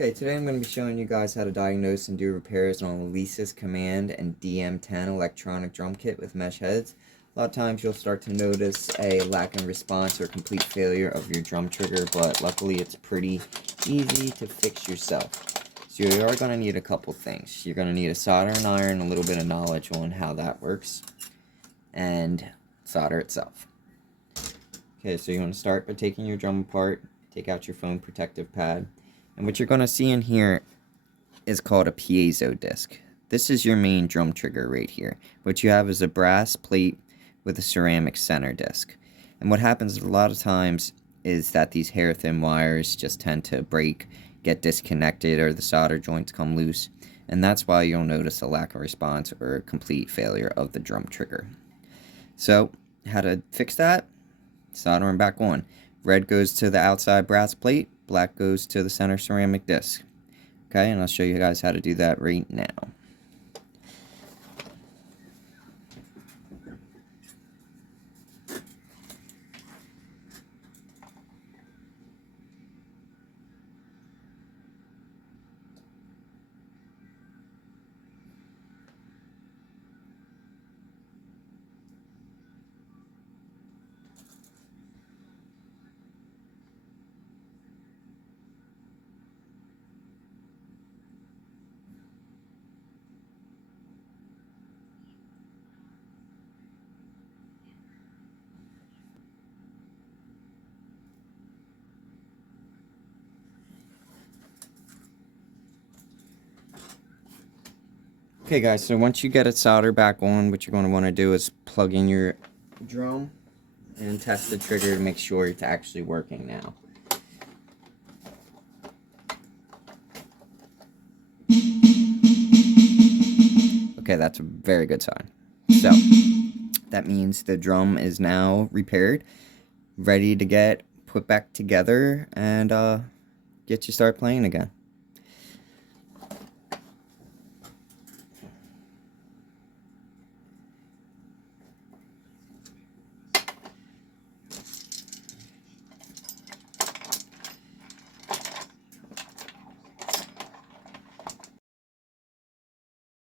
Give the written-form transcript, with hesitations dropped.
Okay, today I'm going to be showing you guys how to diagnose and do repairs on Alesis Command and DM10 electronic drum kit with mesh heads. A lot of times you'll start to notice a lack in response or complete failure of your drum trigger, but luckily it's pretty easy to fix yourself. So you are going to need a couple things. You're going to need a solder and iron, a little bit of knowledge on how that works, and solder itself. Okay, so you're going to start by taking your drum apart, take out your foam protective pad. And what you're going to see in here is called a piezo disc. This is your main drum trigger right here. What you have is a brass plate with a ceramic center disc. And what happens a lot of times is that these hair thin wires just tend to break, get disconnected, or the solder joints come loose. And that's why you'll notice a lack of response or a complete failure of the drum trigger. So, how to fix that? Solder them back on. Red goes to the outside brass plate, black goes to the center ceramic disc. Okay, and I'll show you guys how to do that right now. Okay guys, so once you get it soldered back on, what you're going to want to do is plug in your drum and test the trigger to make sure it's actually working now. Okay, that's a very good sign. So, that means the drum is now repaired, ready to get put back together and get you start playing again.